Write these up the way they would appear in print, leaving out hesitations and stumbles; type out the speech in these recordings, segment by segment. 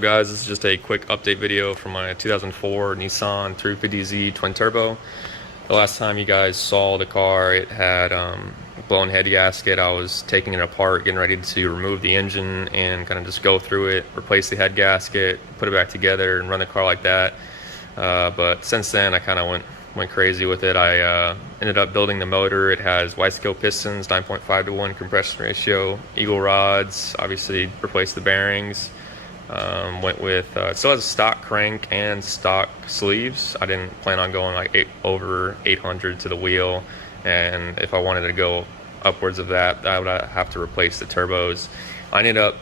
Guys, this is just a quick update video from my 2004 Nissan 350Z twin turbo. The last time you guys saw the car, it had blown head gasket. I was taking it apart, getting ready to remove the engine and kind of just go through it, replace the head gasket, put it back together and run the car like that. But since then I kind of went crazy with it. I ended up building the motor. It has wide-scale pistons, 9.5-to-1 compression ratio, Eagle rods, obviously replaced the bearings. Went with, it still has a stock crank and stock sleeves. I didn't plan on going like over 800 to the wheel, and if I wanted to go upwards of that, I would have to replace the turbos. I ended up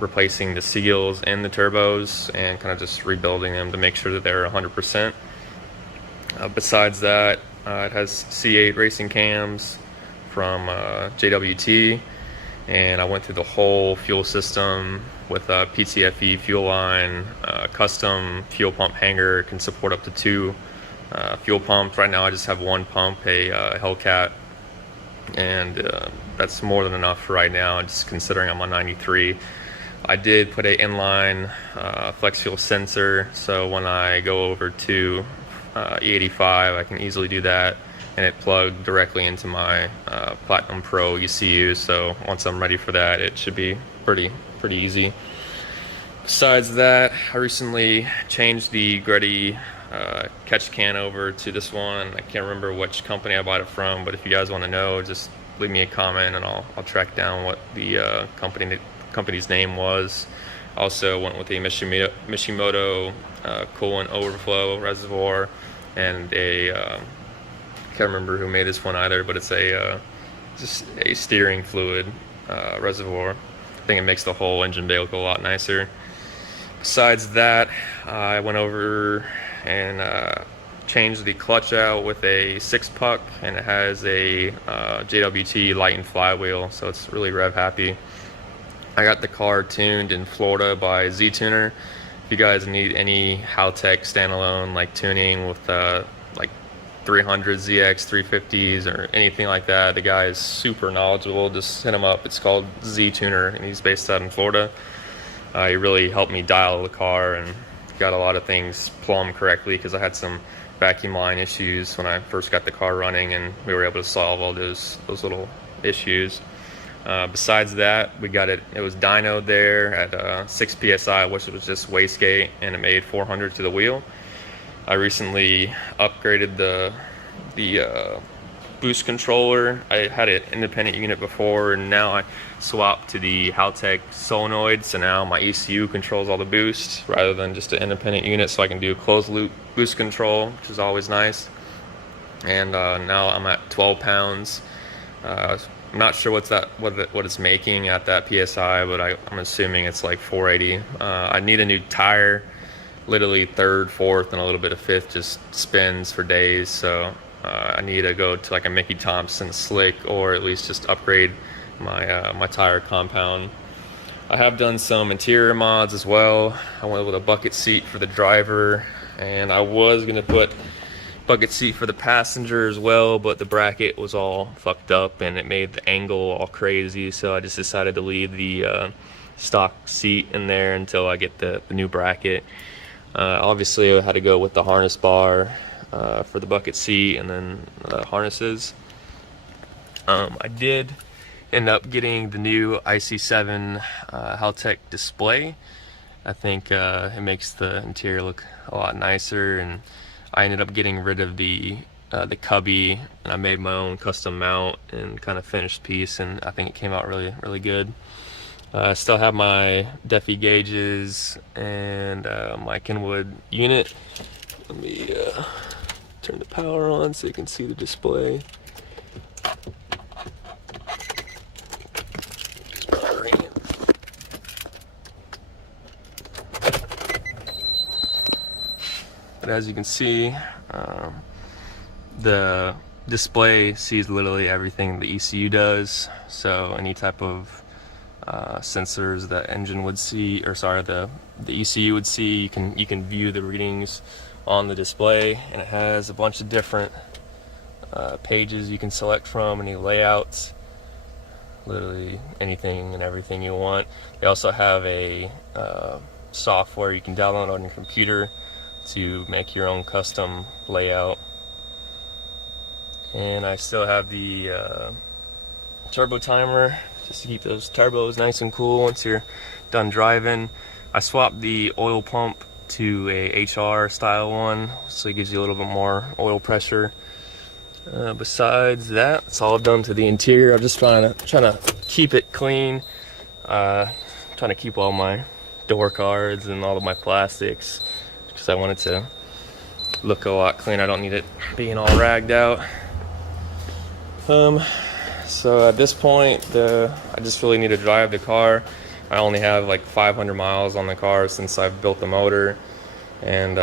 replacing the seals in the turbos and kind of just rebuilding them to make sure that they're 100%. Besides that, it has C8 racing cams from JWT, and I went through the whole fuel system with a PTFE fuel line, custom fuel pump hanger, can support up to 2 fuel pumps. Right now I just have 1 pump, a Hellcat, and that's more than enough for right now, just considering I'm on 93. I did put a inline flex fuel sensor, so when I go over to E85 I can easily do that, and it plugged directly into my Platinum Pro ECU, so once I'm ready for that it should be pretty easy. Besides that, I recently changed the Greddy catch can over to this one. I can't remember which company I bought it from, but if you guys want to know, just leave me a comment and I'll track down what the company's name was. Also went with a Mishimoto coolant overflow reservoir, and a can't remember who made this one either, but it's a just a steering fluid reservoir. I think it makes the whole engine bay look a lot nicer. Besides that, I went over and changed the clutch out with a 6-puck, and it has a JWT light and flywheel, so it's really rev happy. I got the car tuned in Florida by Z-Tuner. If you guys need any Haltech standalone like tuning with like 300 ZX 350s or anything like that, the guy is super knowledgeable. Just hit him up. It's called Z-Tuner, and he's based out in Florida. He really helped me dial the car and got a lot of things plumbed correctly, because I had some vacuum line issues when I first got the car running, and we were able to solve all those little issues. Besides that, we got it was dynoed there at 6 psi, which was just wastegate, and it made 400 to the wheel. I recently upgraded the boost controller. I had an independent unit before, and now I swapped to the Haltech solenoid, so now my ECU controls all the boost rather than just an independent unit, so I can do closed loop boost control, which is always nice. And now I'm at 12 pounds. I'm not sure what it's making at that PSI, but I'm assuming it's like 480. I need a new tire. Literally 3rd, 4th, and a little bit of 5th just spins for days, so I need to go to like a Mickey Thompson slick, or at least just upgrade my my tire compound. I have done some interior mods as well. I went with a bucket seat for the driver, and I was gonna put bucket seat for the passenger as well, but the bracket was all fucked up and it made the angle all crazy, so I just decided to leave the stock seat in there until I get the new bracket. Obviously I had to go with the harness bar for the bucket seat, and then harnesses. I did end up getting the new IC7 Haltech display. I think it makes the interior look a lot nicer, and I ended up getting rid of the cubby, and I made my own custom mount and kind of finished piece, and I think it came out really good. I still have my Defi gauges and my Kenwood unit. Let me turn the power on so you can see the display. But as you can see, the display sees literally everything the ECU does, so any type of sensors that engine would see, or sorry, the ECU would see, you can view the readings on the display, and it has a bunch of different pages you can select from, any layouts, literally anything and everything you want. They also have a software you can download on your computer to make your own custom layout. And I still have the turbo timer just to keep those turbos nice and cool once you're done driving. I swapped the oil pump to a HR style one, so it gives you a little bit more oil pressure. Besides that, that's all I've done to the interior. I'm just trying to keep it clean. Trying to keep all my door cards and all of my plastics because I want it to look a lot cleaner. I don't need it being all ragged out. So at this point, I just really need to drive the car. I only have like 500 miles on the car since I've built the motor, and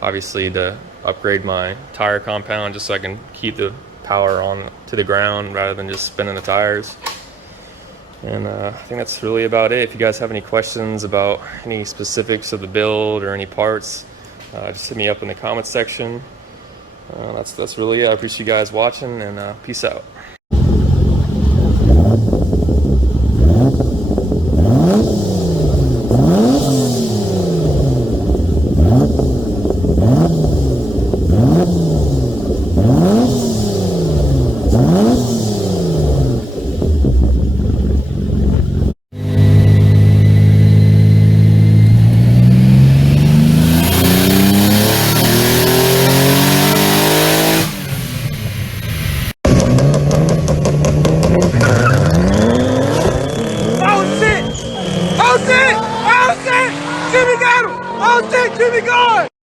obviously to upgrade my tire compound just so I can keep the power on to the ground rather than just spinning the tires. And I think that's really about it. If you guys have any questions about any specifics of the build or any parts, just hit me up in the comments section. That's really it. I appreciate you guys watching, and peace out.